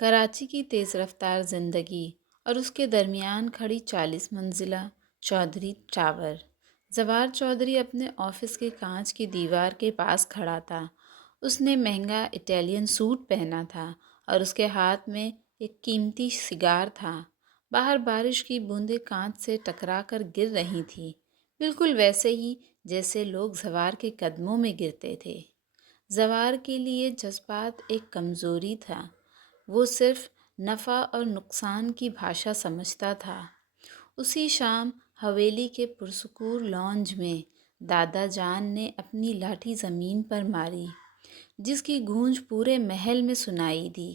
کراچی کی تیز رفتار زندگی اور اس کے درمیان کھڑی 40 منزلہ چودھری ٹاور۔ زوار چودھری اپنے آفس کے کانچ کی دیوار کے پاس کھڑا تھا۔ اس نے مہنگا اٹیلین سوٹ پہنا تھا اور اس کے ہاتھ میں ایک قیمتی سگار تھا۔ باہر بارش کی بوندیں کانچ سے ٹکرا کر گر رہی تھیں، بالکل ویسے ہی جیسے لوگ زوار کے قدموں میں گرتے تھے۔ زوار کے لیے جذبات ایک کمزوری تھا۔ وہ صرف نفع اور نقصان کی بھاشا سمجھتا تھا۔ اسی شام حویلی کے پرسکون لاؤنج میں دادا جان نے اپنی لاٹھی زمین پر ماری، جس کی گونج پورے محل میں سنائی دی۔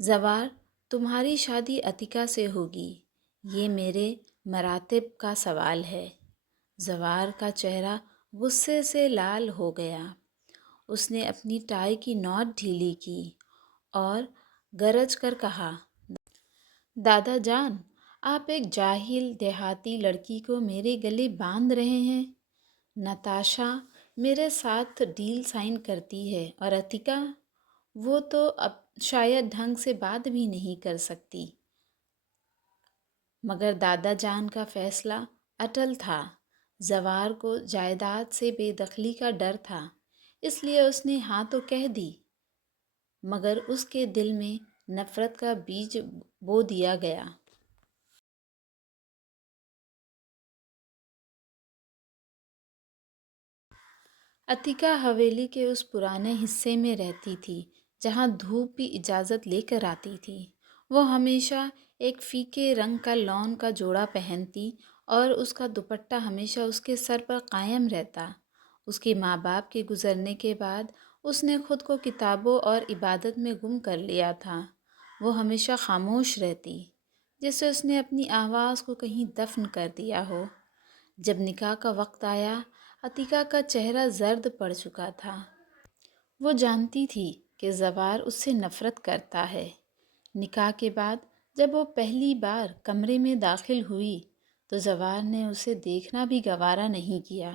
زوار، تمہاری شادی عتیقہ سے ہوگی، یہ میرے مراتب کا سوال ہے۔ زوار کا چہرہ غصے سے لال ہو گیا۔ اس نے اپنی ٹائی کی نوٹ ڈھیلی کی اور گرج کر کہا، دادا جان، آپ ایک جاہل دیہاتی لڑکی کو میرے گلے باندھ رہے ہیں۔ نتاشا میرے ساتھ ڈیل سائن کرتی ہے اور عتیقہ، وہ تو اب شاید ڈھنگ سے بات بھی نہیں کر سکتی۔ مگر دادا جان کا فیصلہ اٹل تھا۔ زوار کو جائیداد سے بے دخلی کا ڈر تھا، اس لیے اس نے ہاں تو کہہ دی، مگر اس کے دل میں نفرت کا بیج بو دیا گیا۔ عتیقہ حویلی کے اس پرانے حصے میں رہتی تھی جہاں دھوپ بھی اجازت لے کر آتی تھی۔ وہ ہمیشہ ایک فیکے رنگ کا لون کا جوڑا پہنتی اور اس کا دوپٹہ ہمیشہ اس کے سر پر قائم رہتا۔ اس کے ماں باپ کے گزرنے کے بعد اس نے خود کو کتابوں اور عبادت میں گم کر لیا تھا۔ وہ ہمیشہ خاموش رہتی، جیسے اس نے اپنی آواز کو کہیں دفن کر دیا ہو۔ جب نکاح کا وقت آیا، عتیقہ کا چہرہ زرد پڑ چکا تھا۔ وہ جانتی تھی کہ زوار اس سے نفرت کرتا ہے۔ نکاح کے بعد جب وہ پہلی بار کمرے میں داخل ہوئی تو زوار نے اسے دیکھنا بھی گوارا نہیں کیا۔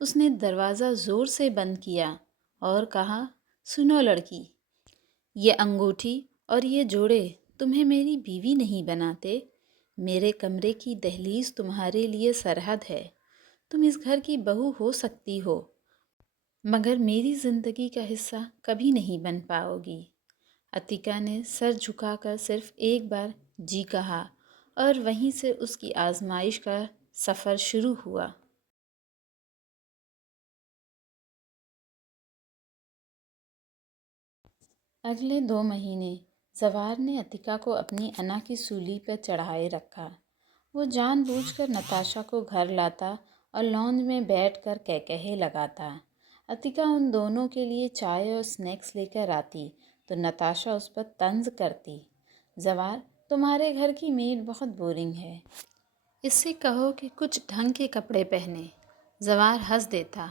اس نے دروازہ زور سے بند کیا اور کہا، سنو لڑکی، یہ انگوٹھی اور یہ جوڑے تمہیں میری بیوی نہیں بناتے۔ میرے کمرے کی دہلیز تمہارے لیے سرحد ہے۔ تم اس گھر کی بہو ہو سکتی ہو، مگر میری زندگی کا حصہ کبھی نہیں بن پاؤ گی۔ عتیقہ نے سر جھکا کر صرف ایک بار جی کہا اور وہیں سے اس کی آزمائش کا سفر شروع ہوا۔ اگلے 2 مہینے زوار نے عتیقہ کو اپنی انا کی سولی پر چڑھائے رکھا۔ وہ جان بوجھ کر نتاشا کو گھر لاتا اور لانج میں بیٹھ کر کہکہے لگاتا۔ عتیقہ ان دونوں کے لیے چائے اور سنیکس لے کر آتی تو نتاشا اس پر طنز کرتی، زوار، تمہارے گھر کی میڈ بہت بورنگ ہے، اس سے کہو کہ کچھ ڈھنگ کے کپڑے پہنے۔ زوار ہنس دیتا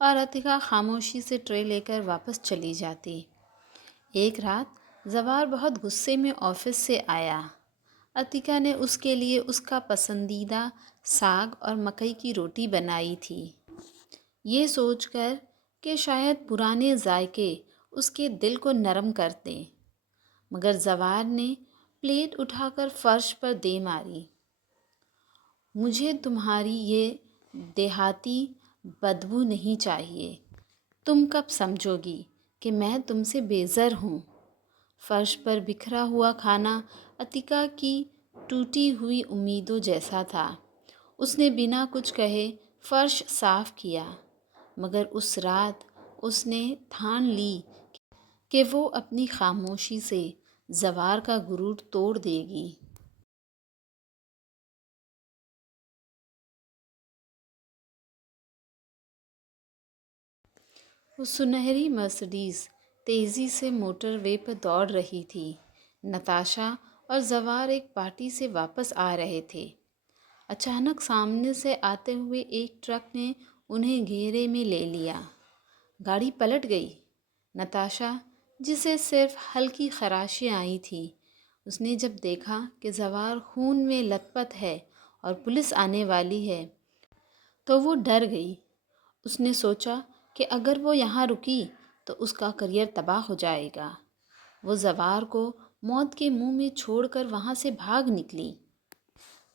اور عتیقہ خاموشی سے ٹرے لے کر واپس چلی جاتی۔ ایک رات زوار بہت غصے میں آفس سے آیا۔ عتیقہ نے اس کے لیے اس کا پسندیدہ ساگ اور مکئی کی روٹی بنائی تھی، یہ سوچ کر کہ شاید پرانے ذائقے اس کے دل کو نرم کر دیں، مگر زوار نے پلیٹ اٹھا کر فرش پر دے ماری۔ مجھے تمہاری یہ دیہاتی بدبو نہیں چاہیے۔ تم کب سمجھو گی کہ میں تم سے بیزار ہوں؟ فرش پر بکھرا ہوا کھانا عتیقہ کی ٹوٹی ہوئی امیدوں جیسا تھا۔ اس نے بنا کچھ کہے فرش صاف کیا، مگر اس رات اس نے ٹھان لی کہ وہ اپنی خاموشی سے زوار کا غرور توڑ دے گی۔ وہ سنہری مرسڈیز تیزی سے موٹر وے پر دوڑ رہی تھی۔ نتاشا اور زوار ایک پارٹی سے واپس آ رہے تھے۔ اچانک سامنے سے آتے ہوئے ایک ٹرک نے انہیں گھیرے میں لے لیا۔ گاڑی پلٹ گئی۔ نتاشا، جسے صرف ہلکی خراشیں آئی تھیں، اس نے جب دیکھا کہ زوار خون میں لت پت ہے اور پولیس آنے والی ہے تو وہ ڈر گئی۔ اس نے سوچا کہ اگر وہ یہاں رکی تو اس کا کیریئر تباہ ہو جائے گا۔ وہ زوار کو موت کے منہ میں چھوڑ کر وہاں سے بھاگ نکلی۔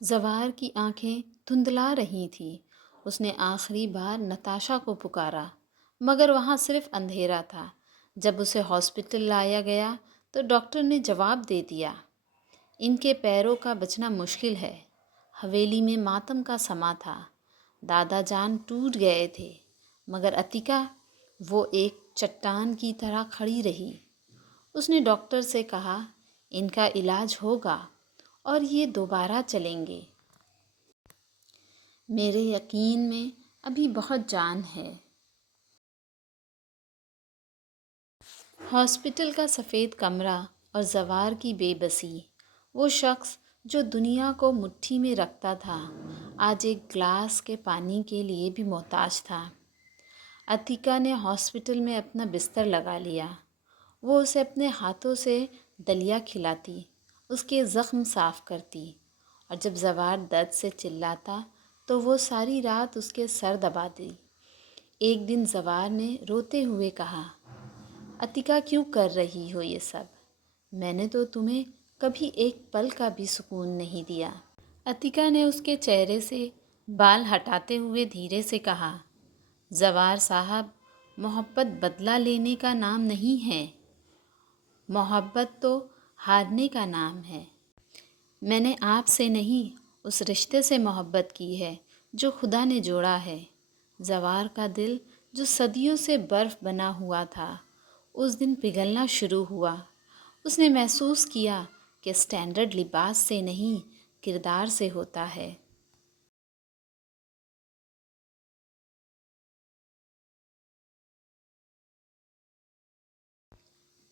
زوار کی آنکھیں دھندلا رہی تھیں۔ اس نے آخری بار نتاشا کو پکارا، مگر وہاں صرف اندھیرا تھا۔ جب اسے ہاسپٹل لایا گیا تو ڈاکٹر نے جواب دے دیا، ان کے پیروں کا بچنا مشکل ہے۔ حویلی میں ماتم کا سما تھا۔ دادا جان ٹوٹ گئے تھے، مگر عتیقہ وہ ایک چٹان کی طرح کھڑی رہی۔ اس نے ڈاکٹر سے کہا، ان کا علاج ہوگا اور یہ دوبارہ چلیں گے۔ میرے یقین میں ابھی بہت جان ہے۔ ہاسپٹل کا سفید کمرہ اور زوار کی بے بسی۔ وہ شخص جو دنیا کو مٹھی میں رکھتا تھا، آج ایک گلاس کے پانی کے لیے بھی محتاج تھا۔ عتیقہ نے ہاسپٹل میں اپنا بستر لگا لیا۔ وہ اسے اپنے ہاتھوں سے دلیا کھلاتی، اس کے زخم صاف کرتی، اور جب زوار درد سے چلاتا تو وہ ساری رات اس کے سر دباتی۔ ایک دن زوار نے روتے ہوئے کہا، عتیقہ کیوں کر رہی ہو یہ سب؟ میں نے تو تمہیں کبھی ایک پل کا بھی سکون نہیں دیا۔ عتیقہ نے اس کے چہرے سے بال ہٹاتے ہوئے دھیرے سے کہا، زوار صاحب، محبت بدلہ لینے کا نام نہیں ہے، محبت تو ہارنے کا نام ہے۔ میں نے آپ سے نہیں، اس رشتے سے محبت کی ہے جو خدا نے جوڑا ہے۔ زوار کا دل جو صدیوں سے برف بنا ہوا تھا، اس دن پگھلنا شروع ہوا۔ اس نے محسوس کیا کہ اسٹینڈرڈ لباس سے نہیں، کردار سے ہوتا ہے۔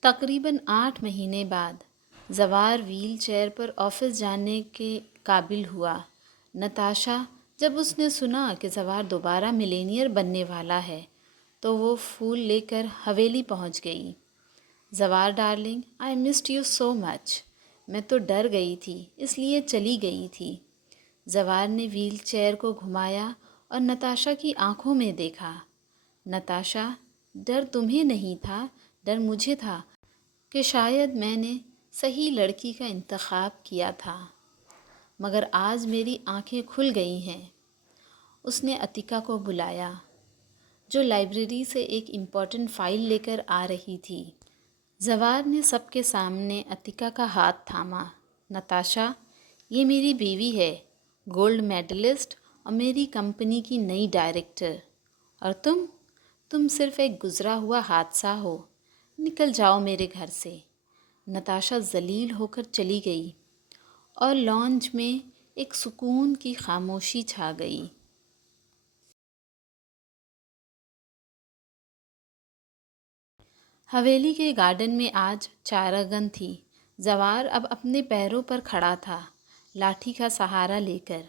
تقریباً 8 مہینے بعد زوار ویل چیئر پر آفس جانے کے قابل ہوا۔ نتاشا جب اس نے سنا کہ زوار دوبارہ ملینئر بننے والا ہے تو وہ پھول لے کر حویلی پہنچ گئی۔ Zawar darling, I missed you so much. میں تو ڈر گئی تھی، اس لیے چلی گئی تھی۔ زوار نے ویل چیئر کو گھمایا اور نتاشا کی آنکھوں میں دیکھا۔ نتاشا، ڈر تمہیں نہیں تھا، ڈر مجھے تھا کہ شاید میں نے صحیح لڑکی کا انتخاب کیا تھا، مگر آج میری آنکھیں کھل گئی ہیں۔ اس نے عتیقہ کو بلایا، جو لائبریری سے ایک امپورٹنٹ فائل لے کر آ رہی تھی۔ زوار نے سب کے سامنے عتیقہ کا ہاتھ تھاما۔ نتاشا، یہ میری بیوی ہے، گولڈ میڈلسٹ اور میری کمپنی کی نئی ڈائریکٹر، اور تم صرف ایک گزرا ہوا حادثہ ہو، نکل جاؤ میرے گھر سے۔ نتاشا ذلیل ہو کر چلی گئی اور لانج میں ایک سکون کی خاموشی چھا گئی۔ حویلی کے گارڈن میں آج چاراگن تھی۔ زوار اب اپنے پیروں پر کھڑا تھا، لاٹھی کا سہارا لے کر۔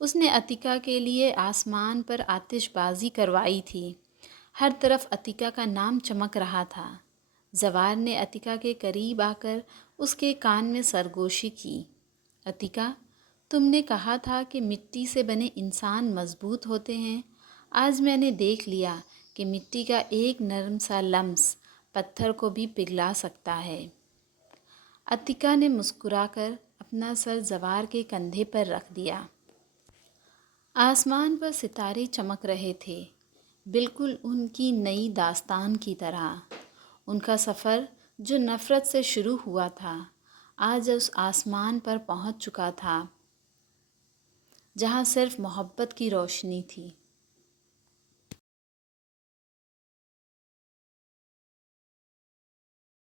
اس نے عتیقہ کے لیے آسمان پر آتش بازی کروائی تھی۔ ہر طرف عتیقہ کا نام چمک رہا تھا۔ زوار نے عتیقہ کے قریب آ کر اس کے کان میں سرگوشی کی، عتیقہ، تم نے کہا تھا کہ مٹی سے بنے انسان مضبوط ہوتے ہیں۔ آج میں نے دیکھ لیا کہ مٹی کا ایک نرم سا لمس پتھر کو بھی پگھلا سکتا ہے۔ عتیقہ نے مسکرا کر اپنا سر زوار کے کندھے پر رکھ دیا۔ آسمان پر ستارے چمک رہے تھے، بالکل ان کی نئی داستان کی طرح۔ ان کا سفر جو نفرت سے شروع ہوا تھا، آج اس آسمان پر پہنچ چکا تھا جہاں صرف محبت کی روشنی تھی۔